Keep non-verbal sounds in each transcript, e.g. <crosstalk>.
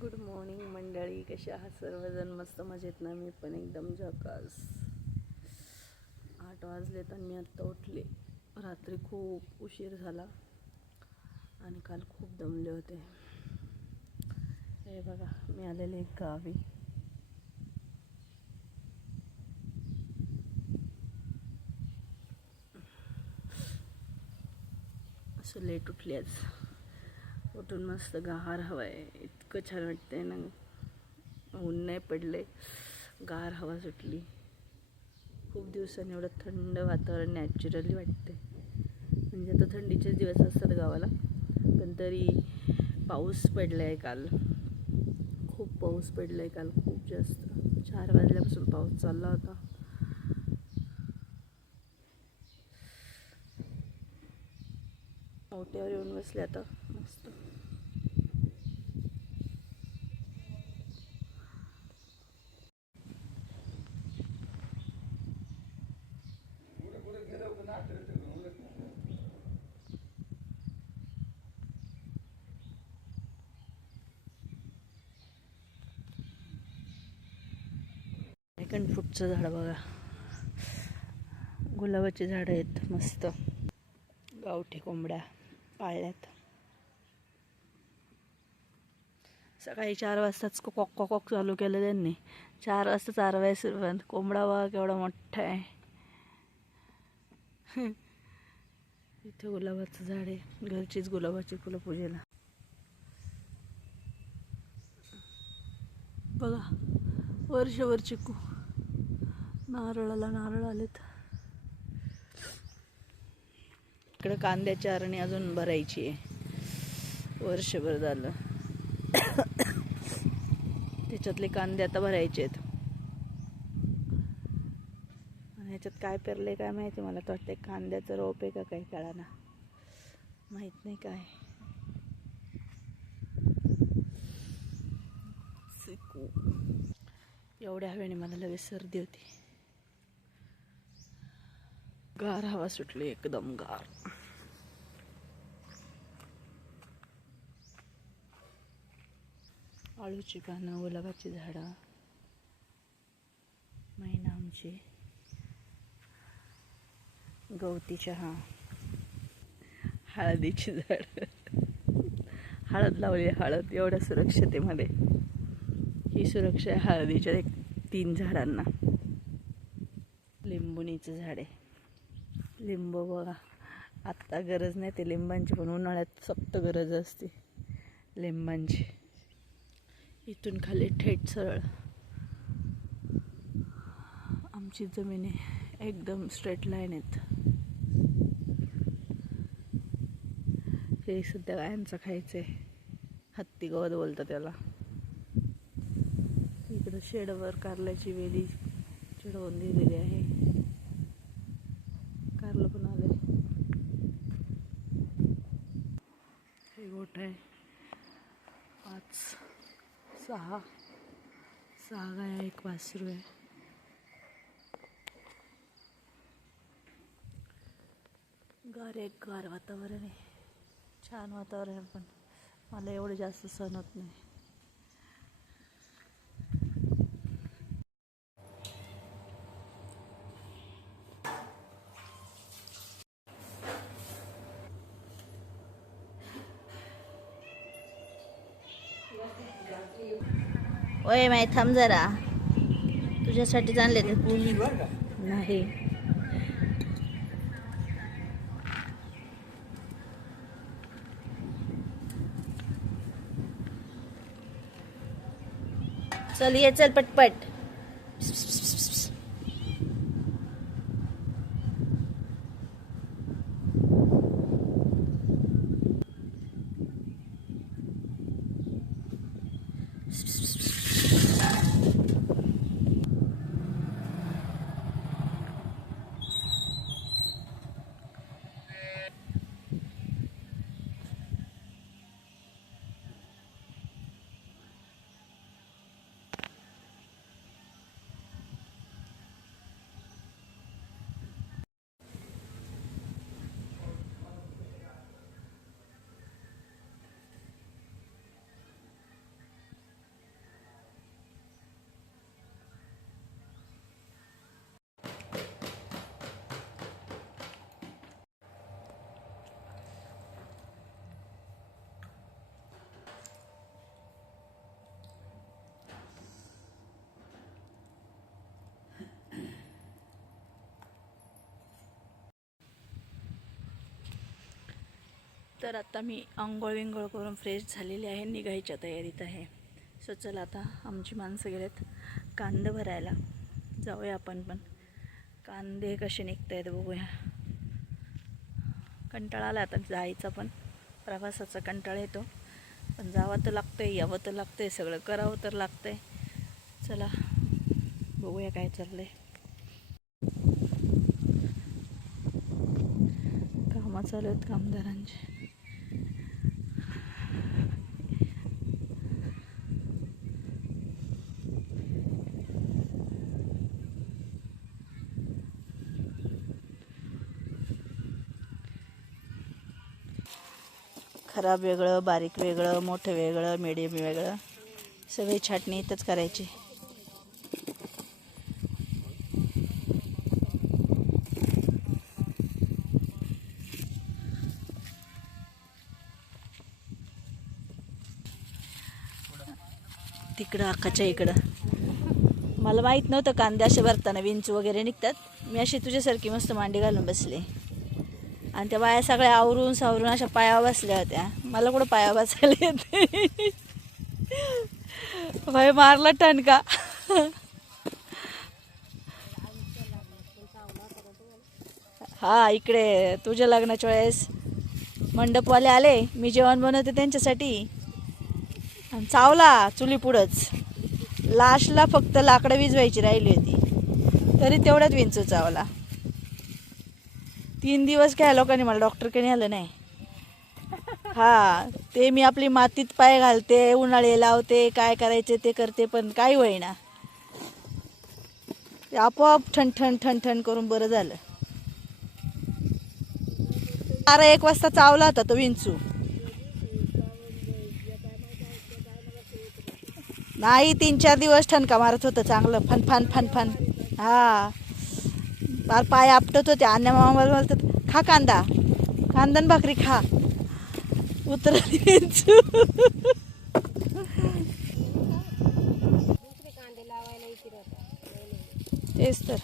Good morning मंडळी कशा आहात सर्वजण? मस्त मजेत ना? मी पण एकदम झकास. आठ वाजले तर मी आत्ता उठले. रात्री खूप उशीर झाला आणि काल खूप दमले होते. हे बघा मी आलेले एक गावी. असं लेट उठली आज. उठून मस्त गहार हवा आहे इतकं छान वाटतंय ना. ऊन नाही पडले गार हवा सुटली. खूप दिवसांनी एवढं थंड वातावरण नॅचरली वाटते म्हणजे आता थंडीचेच दिवस असतात गावाला. पण तरी पाऊस पडला आहे काल. खूप पाऊस पडला आहे काल. खूप जास्त. चार वाजल्यापासून पाऊस चालला होता. ओट्यावर येऊन बसले आता. मस्त. ड्रॅगन झाड बघा. गुलाबाची झाडं आहेत मस्त. गावठी कोंबड्या पाळल्यात. सकाळी चार वाजताच कॉक कॉक कॉक चालू केलं त्यांनी. चार वाजता चारवाय सुरुवात कोंबडा बघा केवढा मोठा आहे. <laughs> इथे गुलाबाचं झाड आहे. घरचीच गुलाबाची फुलं पूजेला. बघा. वर्षभर चिकू. नारळाला नारळ आलेत. इकडं कांद्याची अरणी अजून भरायची आहे. वर्षभर झालं. त्याच्यातले कांदे आता भरायचे आहेत. आणि ह्याच्यात काय पेरले काय माहिती मला तर वाटते कांद्याचं रोप आहे का काही कळाना. माहीत नाही काय. एवढ्या हवेने मला लगेच सर्दी होती. गार हवा सुटली एकदम गार. आळूची पानं गुलाबाची झाडं मैना आमची गवती चहा हळदीची झाड. हळद लावली हळद एवढ्या सुरक्षतेमध्ये. ही सुरक्षा आहे हळदीच्या एक तीन झाडांना. लिंबुणीचं झाड आहे. लिंबू बघा. आत्ता गरज नाही ते लिंबांची पण उन्हाळ्यात सक्त गरज असते लिंबांची. इथून खाली थेट सरळ. आमची जमीन आहे एकदम स्ट्रेट लाईन आहेत. हे सध्या गायांचं खायचं आहे हत्ती गवत बोलतं त्याला. इकडं शेडवर कारल्याची वेली चढवून दिलेली आहे कारलं पण आले हे। आहे पाच सहा सहा गाया एक वासरू आहे गार एक गार वातावरण आहे छान वातावरण आहे पण. मला एवढं जास्त सहन होत नाही. ओय माय थांब जरा. तुझ्यासाठी आणले ते. नाही. चल ये चल पटपट. तर आता मी आंघोळ विंघोळ करून फ्रेश झालेली आहे निघायच्या तयारीत आहे. सो चला आता आमची माणसं गेलेत कांदे भरायला. जाऊया आपण पण. कांदे कसे निघत आहेत बघूया. कंटाळा आला आता जायचा पण. प्रवासाचा कंटाळा येतो. पण जावं तर लागतं आहे यावं तर लागतं आहे सगळं करावं तर लागतं आहे चला बघूया काय चाललं आहे कामं चालू आहेत कामदारांचे खराब वेगळं बारीक वेगळं मोठं वेगळं मिडियम वेगळं. सगळी छाटणी इथंच करायची. तिकडं आखाच्या इकडं. मला माहीत नव्हतं कांदे असे भरताना विंच वगैरे निघतात. मी अशी तुझ्यासारखी मस्त मांडी घालून बसले. आणि त्या बाया सगळ्या आवरून सावरून अशा पाया बसल्या होत्या. मला कुठं पाया बसायला येते भाई मारला टणका. हा इकडे तुझ्या लग्नाच्या वेळेस मंडपवाले आले. मी जेवण बनवते त्यांच्यासाठी. आणि चावला चुली पुढंच लाशला फक्त लाकडं विजवायची राहिली होती. तरी तेवढ्यात विंचू चावला. तीन दिवस काय लोकांनी मला डॉक्टरकडे आलं नाही. हा ते मी आपली मातीत पाय घालते उन्हाळे लावते काय करायचे ते करते पण काही होईना. ते आपोआप ठण ठण ठण ठण करून बरं झालं. बारा एक वाजता चावला होता तो विंचू. नाही तीन चार दिवस ठणका मारत होतं चांगलं फन फन फन फन हा. बार पाय आपटत होते. अन्या मामा मला बोलतात खा कांदा. कांदा आणि भाकरी खा. उतर तेच तर.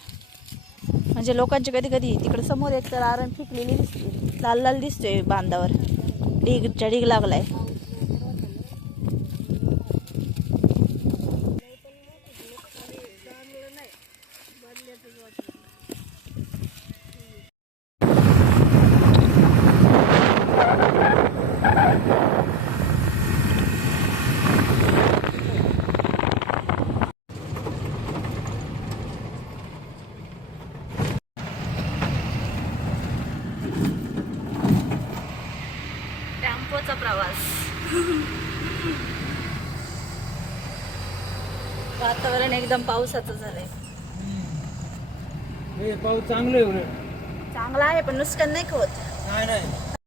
म्हणजे लोकांची कधी कधी तिकडे समोर एक तर आरण फिकलेली दिसते. लाल लाल दिसतोय बांधावर. ढीगच्या ढीग लागलाय. टेम्पोचा प्रवास. वातावरण एकदम पावसाचं झालंय. पाऊस चांगलं आहे चांगला आहे पण नुकसान नाही होत? नाही नाही.